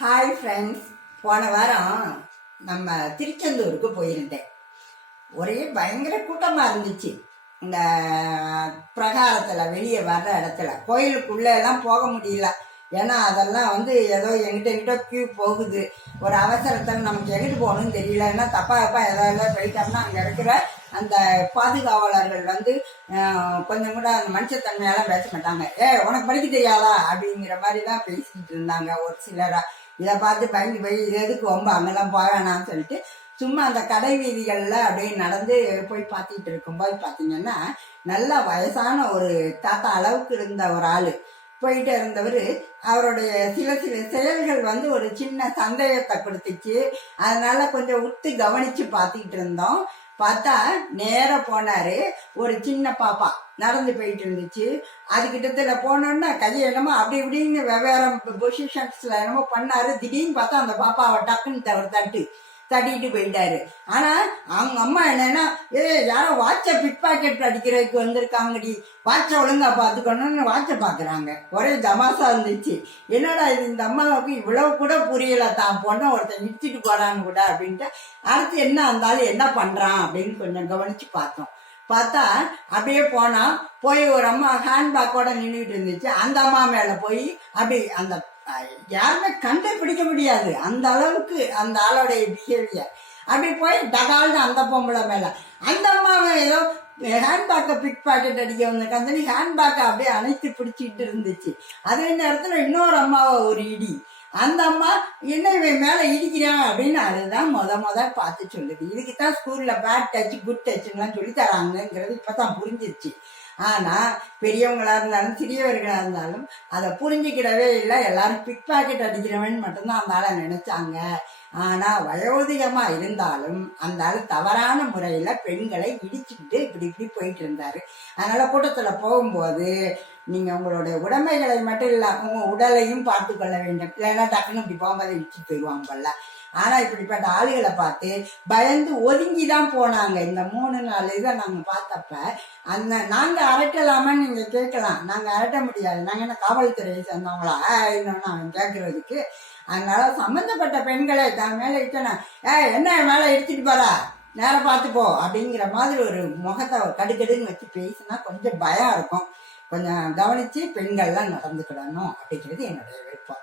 Hi friends, போன வாரம் நம்ம திருச்செந்தூருக்கு போயிருந்தேன். ஒரே பயங்கர கூட்டமாக இருந்துச்சு. இந்த பிரகாரத்தில் வெளியே வர்ற இடத்துல கோயிலுக்குள்ளே எல்லாம் போக முடியல. ஏன்னா அதெல்லாம் ஏதோ எங்கிட்ட கியூ போகுது. ஒரு அவசரத்தில் நமக்கு எங்கிட்டு போகணும்னு தெரியல. ஏன்னா தப்பா ஏதாவது போயிட்டோம்னா அங்கே இருக்கிற அந்த பாதுகாவலர்கள் கொஞ்சம் கூட அந்த மனுஷத்தன்மையெல்லாம் பேச மாட்டாங்க. உனக்கு படிக்க தெரியாதா அப்படிங்கிற மாதிரி தான் பேசிக்கிட்டு இருந்தாங்க ஒரு சிலரா. இதை பார்த்து பயந்து போய் இது எதுக்கு ரொம்ப அங்கெல்லாம் போக வேணாம்னு சொல்லிட்டு சும்மா அந்த கடை வீதிகளில் அப்படியே நடந்து போய் பார்த்துட்டு இருக்கும்போது பார்த்தீங்கன்னா நல்ல வயசான ஒரு தாத்தா அளவுக்கு இருந்த ஒரு ஆள் போயிட்டு இருந்தவர். அவருடைய சில செயல்கள் ஒரு சின்ன சந்தேகத்தை கொடுத்துச்சு. அதனால கொஞ்சம் உத்து கவனிச்சு பார்த்துக்கிட்டு இருந்தோம். பார்த்தா நேர போனாரு. ஒரு சின்ன பாப்பா நடந்து போயிட்டு இருந்துச்சு. அது கிட்டத்துல போனோன்னா கையை என்னமோ அப்படி இப்படின்னு வெவ்வேறு பொசிஷன்ஸ்ல என்னமோ பண்ணாரு. திடீர்னு பார்த்தா அந்த பாப்பாவை டக்குன்னு அவர் தட்டிட்டு போயிட்டாரு. ஆனா அவங்க அம்மா என்னன்னா, யாரோ வாட்சை பிக் பாக்கெட் அடிக்கிறதுக்கு வந்திருக்காங்கடி, வாட்சை ஒழுங்கா பாத்துக்கணும்னு வாட்சை பாக்குறாங்க. ஒரே தமாசா இருந்துச்சு. என்னடா இது, இந்த அம்மாவுக்கு இவ்வளவு கூட புரியல, தான் பொண்ணை ஒருத்தன் நிறுத்திட்டு போறான்னு கூட அப்படின்ட்டு. அடுத்து என்ன இருந்தாலும் என்ன பண்றான் அப்படின்னு கொஞ்சம் கவனிச்சு பார்த்தோம். பார்த்தா அப்படியே போய் ஒரு அம்மா ஹேண்ட்பேக்கோட நின்றுட்டு இருந்துச்சு. அந்த அம்மா மேல போய் அப்படி அந்த யாருமே கண்டுபிடிக்க முடியாது அந்த அளவுக்கு அந்த ஆளோடைய பிஹேவியர். அப்படி போய் டகால்னு அந்த பொம்பளை மேல அந்த அம்மாவை ஏதோ ஹேண்ட்பேக்கை பிக் பாக்கெட் அடிக்க வந்திருக்க அந்த ஹேண்ட்பேக்கை அப்படியே அணைத்து பிடிச்சிட்டு இருந்துச்சு. அதே நேரத்துல இன்னொரு அம்மாவை ஒரு இடி. அந்த அம்மா என்ன இவன் மேல இடிக்கிறான் அப்படின்னு அதுதான் முத பார்த்து சொல்லுது. இதுக்குத்தான் ஸ்கூல்ல பேட் டச் குட் டச்லாம் சொல்லி தராங்கிறது இப்பதான் புரிஞ்சிருச்சு. ஆனா பெரியவங்களா இருந்தாலும் சிறியவர்களா இருந்தாலும் அதை புரிஞ்சுக்கிடவே இல்லை. எல்லாரும் பிக் பாக்கெட் அடிக்கிறவன் மட்டும்தான் அந்த ஆளை நினைச்சாங்க. ஆனா வயோதிகமா இருந்தாலும் அந்த ஆள் தவறான முறையில பெண்களை இடிச்சுக்கிட்டு இப்படி போயிட்டு இருந்தாரு. அதனால கூட்டத்துல போகும்போது நீங்க உங்களுடைய உடைமைகளை மட்டும் இல்ல உங்க உடலையும் பார்த்து கொள்ள வேண்டும். இல்லைன்னா டக்குன்னு இப்படி போகும்போது இடிச்சுட்டு போயிடுவாங்கல்ல. ஆனா இப்படிப்பட்ட ஆளுகளை பார்த்து பயந்து ஒதுங்கிதான் போனாங்க. இந்த 3-4 இதை நாங்க பார்த்தப்ப நாங்க அரட்டலாமான்னு நீங்க கேட்கலாம். நாங்க அரட்ட முடியாது, நாங்க என்ன காவல்துறையை சேர்ந்தவங்களா இன்னொன்னு அவன் கேட்கறதுக்கு. அதனால சம்பந்தப்பட்ட பெண்களை தான் மேல இட்டனா என்ன மேல எடுத்துட்டு போறா, நேரம் பார்த்துப்போ அப்படிங்கிற மாதிரி ஒரு முகத்தை கடுக்கடுன்னு வச்சு பேசினா கொஞ்சம் பயம் இருக்கும். கொஞ்சம் கவனிச்சு பெண்கள்லாம் நடந்துக்கிடணும் அப்படிங்கிறது என்னுடைய விருப்பம்.